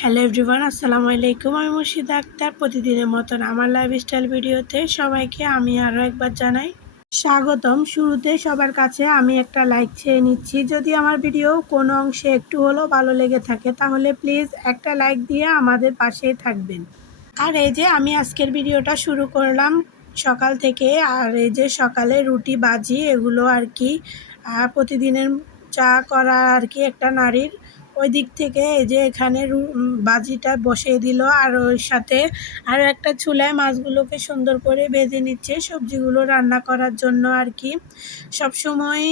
Hello everyone, আসসালামু আলাইকুম। আমি মুর্শিদা আক্তার। প্রতিদিনের মতন আমার লাইফস্টাইল ভিডিওতে সবাইকে আমি আরও একবার জানাই স্বাগতম। শুরুতে সবার কাছে আমি একটা লাইক চেয়ে নিচ্ছি। যদি আমার ভিডিও কোনো অংশে একটু হলেও ভালো লেগে থাকে তাহলে প্লিজ একটা লাইক দিয়ে আমাদের পাশেই থাকবেন। আর এই যে আমি আজকের ভিডিওটা শুরু করলাম সকাল থেকে। আর এই যে সকালে রুটি বাজি এগুলো আর কি প্রতিদিনের চা করা আর কি একটা নারীর। ওই দিক থেকে এই যে এখানে বাজিটা বসিয়ে দিল, আর ওর সাথে আরও একটা চুলায় মাছগুলোকে সুন্দর করে ভেজে নিচ্ছে সবজিগুলো রান্না করার জন্য আর কি। সবসময়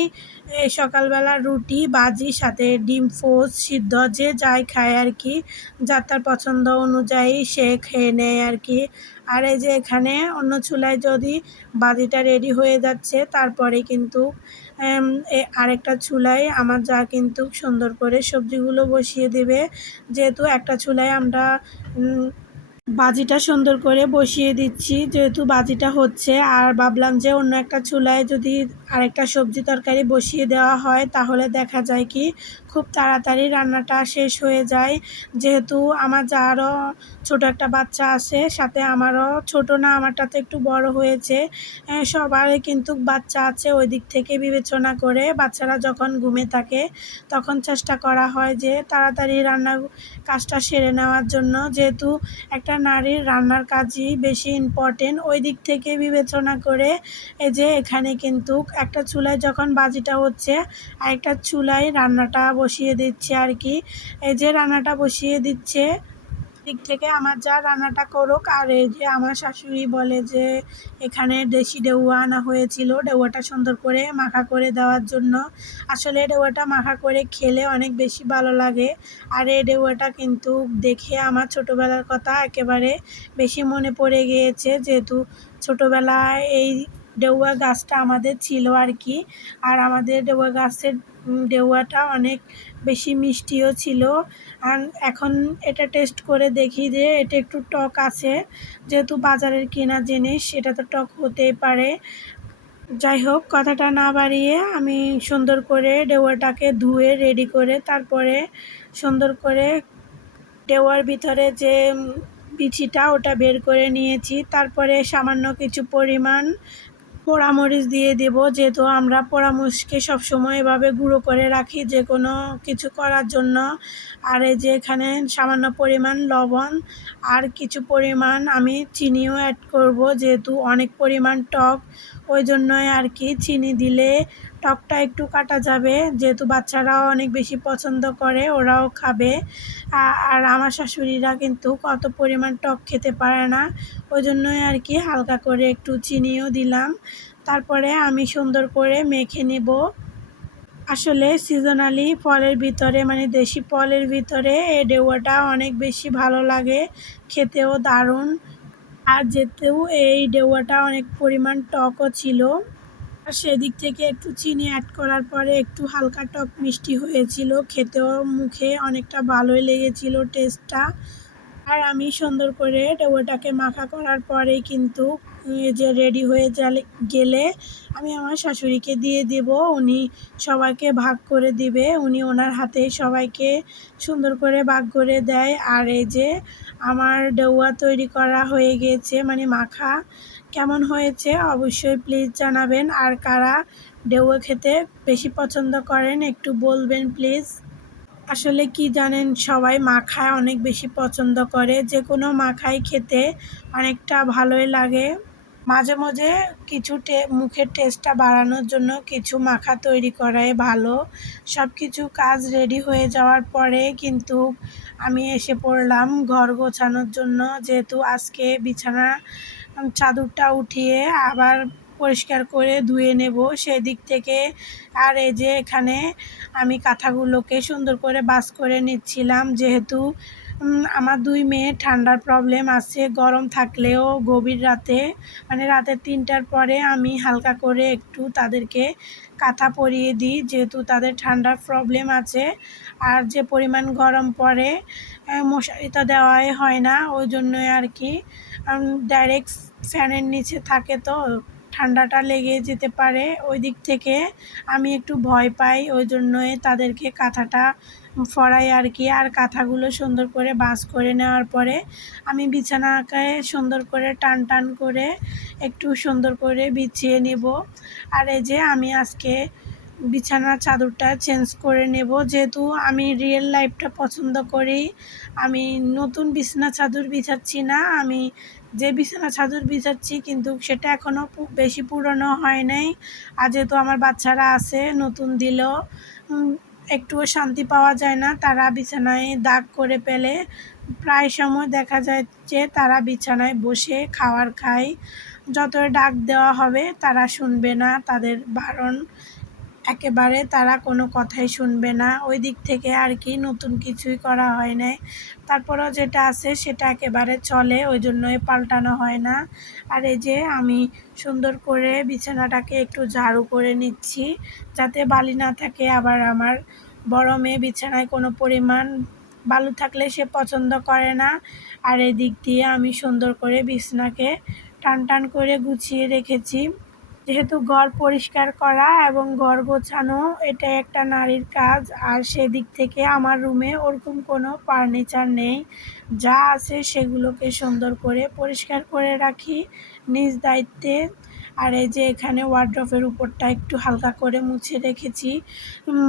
এই সকালবেলা রুটি বাজি সাথে ডিম পোচ সিদ্ধ যে যাই খায় আর কি, যার তার পছন্দ অনুযায়ী সে খেয়ে নেয় আর কি। আর এই যে এখানে অন্য চুলায় যদি বাজিটা রেডি হয়ে যাচ্ছে তারপরে কিন্তু আরেকটা চুলায় আমার যা কিন্তু সুন্দর করে সবজিগুলো বসিয়ে দেবে। যেহেতু একটা চুলায় আমরা বাজিটা সুন্দর করে বসিয়ে দিচ্ছি, যেহেতু বাজিটা হচ্ছে, আর ভাবলাম যে অন্য একটা চুলায় যদি আরেকটা সবজি তরকারি বসিয়ে দেওয়া হয় তাহলে দেখা যায় কি খুব তাড়াতাড়ি রান্নাটা শেষ হয়ে যায়। যেহেতু আমার যারও ছোটো একটা বাচ্চা আছে, সাথে আমারও ছোট না, আমারটা তো একটু বড় হয়েছে, সবারই কিন্তু বাচ্চা আছে। ওই দিক থেকে বিবেচনা করে বাচ্চারা যখন ঘুমে থাকে তখন চেষ্টা করা হয় যে তাড়াতাড়ি রান্নার কাজটা সেরে নেওয়ার জন্য, যেহেতু একটা নারীর রান্নার কাজই বেশি ইম্পর্টেন্ট। ওই দিক থেকে বিবেচনা করে এই যে এখানে কিন্তু একটা চুলায় যখন বাজিটা হচ্ছে আরেকটা চুলায় রান্নাটা বসিয়ে দিচ্ছে আর কি। এই যে রান্নাটা বসিয়ে দিচ্ছে দিক থেকে আমার যা রান্নাটা করুক। আর এই যে আমার শাশুড়ি বলে যে এখানে দেশি ডেউয়া আনা হয়েছিল, ডেউয়াটা সুন্দর করে মাখা করে দেওয়ার জন্য। আসলে ডেউয়াটা মাখা করে খেলে অনেক বেশি ভালো লাগে। আর এই ডেউয়াটা কিন্তু দেখে আমার ছোটোবেলার কথা একেবারে বেশি মনে পড়ে গিয়েছে, যেহেতু ছোটোবেলায় এই ডেউয়া গাছটা আমাদের ছিল আর কি। আর আমাদের ডেউয়া গাছের ডেউয়াটা অনেক বেশি মিষ্টিও ছিল। আর এখন এটা টেস্ট করে দেখি যে এটা একটু টক আছে, যেহেতু বাজারের কেনা জিনিস সেটা তো টক হতেই পারে। যাই হোক, কথাটা না বাড়িয়ে আমি সুন্দর করে ডেউয়াটাকে ধুয়ে রেডি করে তারপরে সুন্দর করে ডেউয়ার ভিতরে যে বিচিটা ওটা বের করে নিয়েছি। তারপরে সামান্য কিছু পরিমাণ পোড়ামরিচ দিয়ে দেব, যেহেতু আমরা পোড়ামরিচকে সবসময় এভাবে গুঁড়ো করে রাখি যে কোনো কিছু করার জন্য। আর এই যে এখানে সামান্য পরিমাণ লবণ আর কিছু পরিমাণ আমি চিনিও অ্যাড করব, যেহেতু অনেক পরিমাণ টক, ওই জন্যই আর কি চিনি দিলে টকটা একটু কাটা যাবে, যেহেতু বাচ্চারাও অনেক বেশি পছন্দ করে, ওরাও খাবে। আর আমার শাশুড়িরা কিন্তু কত পরিমাণ টক খেতে পারে না, ওই জন্যই আর কি হালকা করে একটু চিনিও দিলাম। তারপরে আমি সুন্দর করে মেখে নেব। আসলে সিজনালি ফলের ভিতরে মানে দেশি ফলের ভিতরে এই ডেউয়াটা অনেক বেশি ভালো লাগে, খেতেও দারুণ। আর যেহেতু এই ডেউয়াটা অনেক পরিমাণ টকও ছিল, আর সেদিক থেকে একটু চিনি অ্যাড করার পরে একটু হালকা টক মিষ্টি হয়েছিল, খেতেও মুখে অনেকটা ভালোই লেগেছিল টেস্টটা। আর আমি সুন্দর করে ডেউয়াটাকে মাখা করার পরেই কিন্তু যে রেডি হয়ে গেলে আমি আমার শাশুড়িকে দিয়ে দেব, উনি সবাইকে ভাগ করে দিবে, উনি ওনার হাতে সবাইকে সুন্দর করে ভাগ করে দেয়। আর এই যে আমার ডেউয়া তৈরি করা হয়ে গিয়েছে, মানে মাখা কেমন হয়েছে অবশ্যই প্লিজ জানাবেন। আর কারা ডেউয়া খেতে বেশি পছন্দ করেন একটু বলবেন প্লিজ। আসলে কি জানেন, সবাই মাখায় অনেক বেশি পছন্দ করে, যে কোনো মাখাই খেতে অনেকটা ভালোই লাগে। মাঝে মাঝে কিছু মুখের টেস্টটা বাড়ানোর জন্য কিছু মাখা তৈরি করাই ভালো। সব কিছু কাজ রেডি হয়ে যাওয়ার পরে কিন্তু আমি এসে পড়লাম ঘর গোছানোর জন্য, যেহেতু আজকে বিছানা চাদরটা উঠিয়ে আবার পরিষ্কার করে ধুয়ে নেব সেদিক থেকে। আর এই যে এখানে আমি কাঁথাগুলোকে সুন্দর করে ভাঁজ করে নিচ্ছিলাম, যেহেতু আমার দুই মেয়ে ঠান্ডার প্রবলেম আছে, গরম থাকলেও গভীর রাতে মানে রাতে 3টার পরে আমি হালকা করে একটু তাদেরকে কাঁথা পরিয়ে দিই, যেহেতু তাদের ঠান্ডার প্রবলেম আছে। আর যে পরিমাণ গরম পড়ে মশারি তো দেওয়াই হয় না, ওই জন্যই আর কি ডাইরেক্ট ফ্যানের নিচে থাকে, তো ঠান্ডাটা লেগে যেতে পারে, ওই দিক থেকে আমি একটু ভয় পাই, ওই জন্যই তাদেরকে কাঁথাটা ফড়াই আর কি। আর কাঁথাগুলো সুন্দর করে ভাঁজ করে নেওয়ার পরে আমি বিছানাকে সুন্দর করে টান টান করে একটু সুন্দর করে বিছিয়ে নেব। আর এই যে আমি আজকে বিছানার চাদরটা চেঞ্জ করে নেব, যেহেতু আমি রিয়েল লাইফটা পছন্দ করি। আমি নতুন বিছানা চাদর বিছাচ্ছি না, আমি যে বিছানা চাদর বিছাচ্ছি কিন্তু সেটা এখনও বেশি পুরনো হয় নাই। আর যেহেতু আমার বাচ্চারা আছে, নতুন দিলেও একটুও শান্তি পাওয়া যায় না, তারা বিছানায় দাগ করে ফেলে। প্রায় সময় দেখা যায় যে তারা বিছানায় বসে খাবার খায়, যতই ডাক দেওয়া হবে তারা শুনবে না, তাদের বারণ একেবারে তারা কোনো কথাই শুনবে না। ওই দিক থেকে আর কি নতুন কিছুই করা হয় নাই। তারপরেও যেটা আছে সেটা একেবারে চলে, ওই জন্যই পাল্টানো হয় না। আর এই যে আমি সুন্দর করে বিছানাটাকে একটু ঝাড়ু করে নিচ্ছি, যাতে বালি না থাকে। আবার আমার বড় মেয়ে বিছানায় কোনো পরিমাণ বালু থাকলে সে পছন্দ করে না। আর এই দিক দিয়ে আমি সুন্দর করে বিছানাকে টান টান করে গুছিয়ে রেখেছি। যেহেতু ঘর পরিষ্কার করা এবং ঘর গোছানো এটা একটা নারীর কাজ, আর সেদিক থেকে আমার রুমে ওরকম কোনো ফার্নিচার নেই। যা আছে সেগুলোকে সুন্দর করে পরিষ্কার করে রাখি নিজ দায়িত্বে। আর এই যে এখানে ওয়ার্ড্রপের উপরটা একটু হালকা করে মুছে রেখেছি,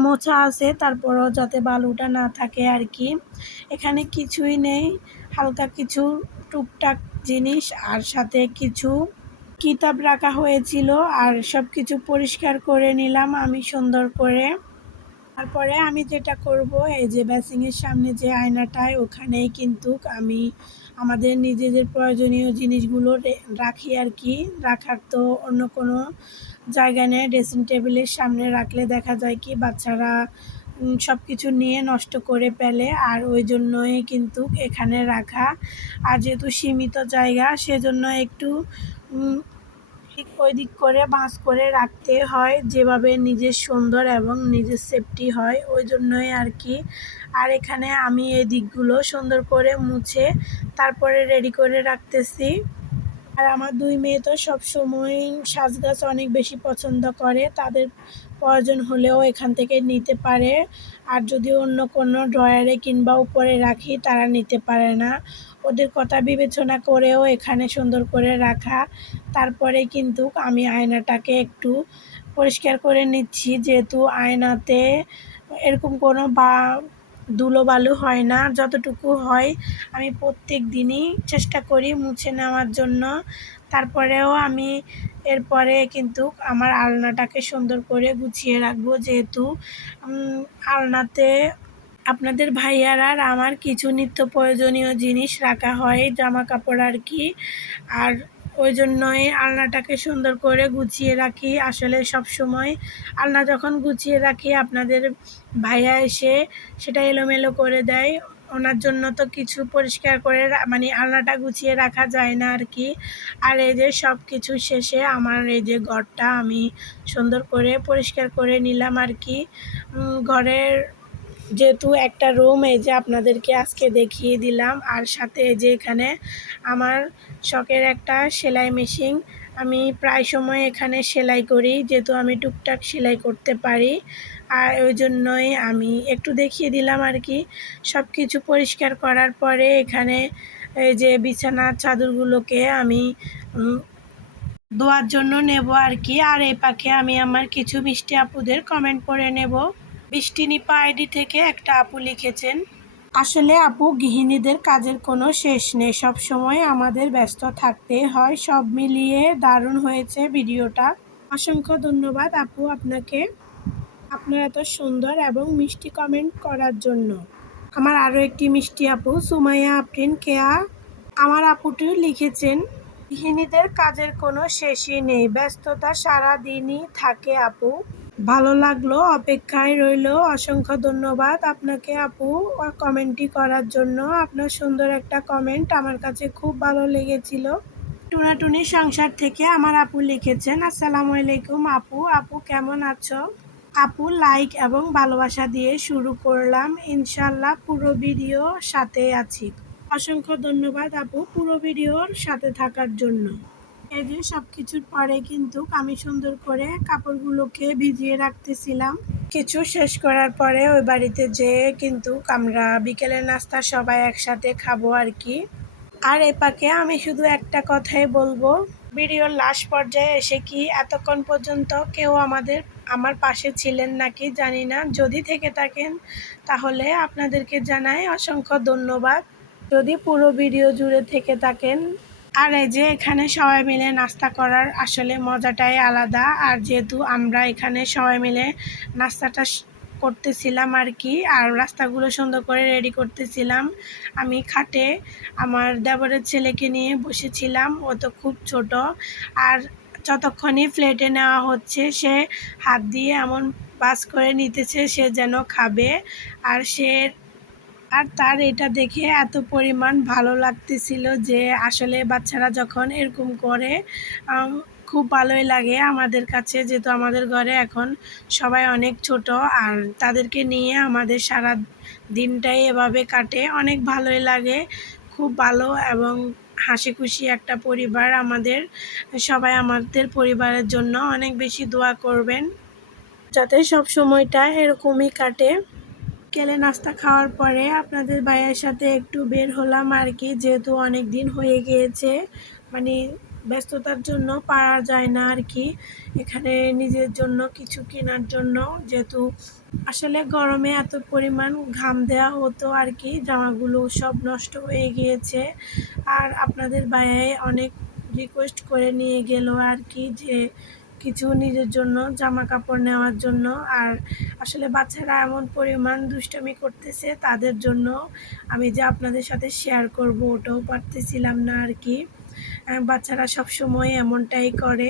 মোছা আছে তারপরও যাতে বালুটা না থাকে আর কি। এখানে কিছুই নেই, হালকা কিছু টুকটাক জিনিস আর সাথে কিছু কিতাব রাখা হয়েছিল, আর সব কিছু পরিষ্কার করে নিলাম আমি সুন্দর করে। তারপরে আমি যেটা করব, এই যে বেসিংয়ের সামনে যে আয়নাটায় ওখানেই কিন্তু আমি আমাদের নিজেদের প্রয়োজনীয় জিনিসগুলো রাখি আর কি। রাখার তো অন্য কোনো জায়গা নেই, ড্রেসিং টেবিলের সামনে রাখলে দেখা যায় কি বাচ্চারা সব কিছু নিয়ে নষ্ট করে ফেলে, আর ওই জন্যই কিন্তু এখানে রাখা। আর যেহেতু সীমিত জায়গা সেজন্য একটু ঠিক ওই দিক করে ভাঁজ করে রাখতে হয়, যেভাবে নিজের সুন্দর এবং নিজের সেফটি হয়, ওই জন্যই আর কি। আর এখানে আমি এই দিকগুলো সুন্দর করে মুছে তারপরে রেডি করে রাখতেছি। আর আমার দুই মেয়ে তো সবসময় সাজগাছ অনেক বেশি পছন্দ করে, তাদের প্রয়োজন হলেও এখান থেকে নিতে পারে। আর যদি অন্য কোনো ড্রয়ারে কিংবা উপরে রাখি তারা নিতে পারে না, ওদের কথা বিবেচনা করেও এখানে সুন্দর করে রাখা। তারপরে কিন্তু আমি আয়নাটাকে একটু পরিষ্কার করে নিচ্ছি, যেহেতু আয়নাতে এরকম কোনো ধুলোবালু হয় না। যতটুকু হয় আমি প্রত্যেক দিনই চেষ্টা করি মুছে নেওয়ার জন্য। তারপরেও আমি এরপরে কিন্তু আমার আলনাটাকে সুন্দর করে গুছিয়ে রাখবো, যেহেতু আলনাতে আপনাদের ভাইয়ারা আর আমার কিছু নিত্য প্রয়োজনীয় জিনিস রাখা হয়, জামা কাপড় আর কি। আর ওই জন্যই আলনাটাকে সুন্দর করে গুছিয়ে রাখি। আসলে সব সময় আলনা যখন গুছিয়ে রাখি আপনাদের ভাইয়া এসে সেটা এলোমেলো করে দেয়, ওনার জন্য তো কিছু পরিষ্কার করে মানে আলনাটা গুছিয়ে রাখা যায় না আর কি। আর এই যে সব কিছু শেষে আমার এই যে ঘরটা আমি সুন্দর করে পরিষ্কার করে নিলাম আর কি। ঘরের যেহেতু একটা রুম এই যে আপনাদেরকে আজকে দেখিয়ে দিলাম, আর সাথে যে এখানে আমার শখের একটা সেলাই মেশিন, আমি প্রায় সময় এখানে সেলাই করি, যেহেতু আমি টুকটাক সেলাই করতে পারি। আর ওই জন্যই আমি একটু দেখিয়ে দিলাম আর কি। সব কিছু পরিষ্কার করার পরে এখানে এই যে বিছানার চাদরগুলোকে আমি ধোয়ার জন্য নেব আর কি। আর এই পাখে আমি আমার কিছু মিষ্টি আপুদের কমেন্ট পড়ে নেব। বৃষ্টি নিপা আইডি থেকে একটা আপু লিখেছেন, আসলে আপু গৃহিণীদের কাজের কোনো শেষ নেই, সব সময় আমাদের ব্যস্ত থাকতে হয়। সব মিলিয়ে দারুণ হয়েছে ভিডিওটা। অসংখ্য ধন্যবাদ আপু আপনাকে, আপনার এত সুন্দর এবং মিষ্টি কমেন্ট করার জন্য। আমার আরও একটি মিষ্টি আপু সুমাইয়া আফরিন কেয়া, আমার আপুটিও লিখেছেন, গৃহিণীদের কাজের কোনো শেষই নেই, ব্যস্ততা সারা দিনই থাকে আপু। ভালো লাগলো, অপেক্ষায় রইল। অসংখ্য ধন্যবাদ আপনাকে আপু কমেন্টটি করার জন্য। আপনার সুন্দর একটা কমেন্ট আমার কাছে খুব ভালো লেগেছিল। টুনাটুনি সংসার থেকে আমার আপু লিখেছেন, আসসালামু আলাইকুম আপু, আপু কেমন আছো? আপু লাইক এবং ভালোবাসা দিয়ে শুরু করলাম, ইনশাল্লাহ পুরো ভিডিও সাথে আছি। অসংখ্য ধন্যবাদ আপু পুরো ভিডিওর সাথে থাকার জন্য। এই যে সব কিছুর পরে কিন্তু আমি সুন্দর করে কাপড়গুলোকে ভিজিয়ে রাখতেছিলাম। কিছু শেষ করার পরে ওই বাড়িতে যেয়ে কিন্তু আমরা বিকেলের নাস্তা সবাই একসাথে খাবো আর কি। আর এ পাকে আমি শুধু একটা কথাই বলবো, ভিডিওর লাস্ট পর্যায়ে এসে কি এতক্ষণ পর্যন্ত কেউ আমার পাশে ছিলেন নাকি জানি না। যদি থেকে থাকেন তাহলে আপনাদেরকে জানাই অসংখ্য ধন্যবাদ, যদি পুরো ভিডিও জুড়ে থেকে থাকেন। আর এই যে এখানে সবাই মিলে নাস্তা করার আসলে মজাটাই আলাদা। আর যেহেতু আমরা এখানে সবাই মিলে নাস্তাটা করতেছিলাম আর কি, আর রাস্তাগুলো সুন্দর করে রেডি করতেছিলাম, আমি খাটে আমার দেবরের ছেলেকে নিয়ে বসেছিলাম। ও তো খুব ছোট, আর যতক্ষণই প্লেটে নেওয়া হচ্ছে সে হাত দিয়ে এমন বাস করে নিতেছে সে যেন খাবে। আর তার এটা দেখে এত পরিমাণ ভালো লাগতেছিল যে আসলে বাচ্চারা যখন এরকম করে খুব ভালোই লাগে আমাদের কাছে, যেহেতু আমাদের ঘরে এখন সবাই অনেক ছোট, আর তাদেরকে নিয়ে আমাদের সারা দিনটাই এভাবে কাটে। অনেক ভালোই লাগে, খুব ভালো এবং হাসি খুশি একটা পরিবার আমাদের। সবাই আমাদের পরিবারের জন্য অনেক বেশি দোয়া করবেন যাতে সব সময়টা এরকমই কাটে। বিকেলে নাস্তা খাওয়ার পরে আপনাদের ভাইয়ের সাথে একটু বের হলাম আর কি, যেহেতু অনেক দিন হয়ে গিয়েছে, মানে ব্যস্ততার জন্য পারা যায় না আর কি এখানে নিজের জন্য কিছু কেনার জন্য, যেহেতু আসলে গরমে এত পরিমাণ ঘাম দেওয়া হতো আর কি, জামাগুলো সব নষ্ট হয়ে গিয়েছে। আর আপনাদের ভাইয়াই অনেক রিকোয়েস্ট করে নিয়ে গেল আর কি যে কিছু নিজের জন্য জামা কাপড় নেওয়ার জন্য। আর আসলে বাচ্চারা এমন পরিমাণ দুষ্টামি করতেছে, তাদের জন্য আমি যে আপনাদের সাথে শেয়ার করব ওটাও পারতেছিলাম না আর কি। বাচ্চারা সব সময় এমনটাই করে,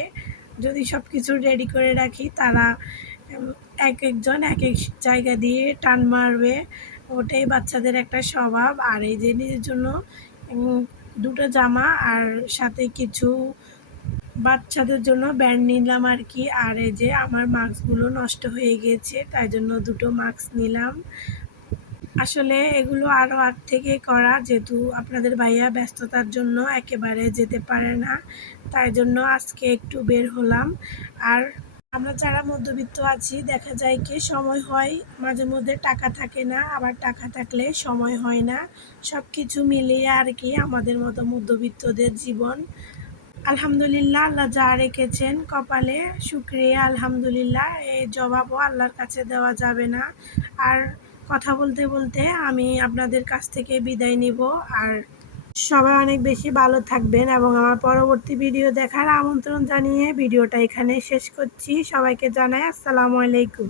যদি সব কিছু রেডি করে রাখি তারা এক একজন এক এক জায়গা দিয়ে টান মারবে, ওটাই বাচ্চাদের একটা স্বভাব। আর এই যে নিজের জন্য দুটো জামা আর সাথে কিছু বাচ্চাদের জন্য ব্যান্ড নিলাম আর কি। আর এই যে আমার মাস্কগুলো নষ্ট হয়ে গিয়েছে, তাই জন্য দুটো মাস্ক নিলাম। আসলে এগুলো আরও আগ থেকে করা, যেহেতু আপনাদের ভাইয়া ব্যস্ততার জন্য একেবারে যেতে পারে না, তাই জন্য আজকে একটু বের হলাম। আর আমরা যারা মধ্যবিত্ত আছি দেখা যায় কি সময় হয় মাঝে মধ্যে, টাকা থাকে না, আবার টাকা থাকলে সময় হয় না, সব কিছু মিলিয়ে আর কি আমাদের মতো মধ্যবিত্তদের জীবন। আলহামদুলিল্লাহ, আল্লাহ যা রেখেছেন কপালে শুকরিয়া আলহামদুলিল্লাহ, এই জবাবও আল্লাহর কাছে দেওয়া যাবে না। আর কথা বলতে বলতে আমি আপনাদের কাছ থেকে বিদায় নিব। আর সবাই অনেক বেশি ভালো থাকবেন এবং আমার পরবর্তী ভিডিও দেখার আমন্ত্রণ জানিয়ে ভিডিওটা এখানে শেষ করছি। সবাইকে জানাই আসসালামু আলাইকুম।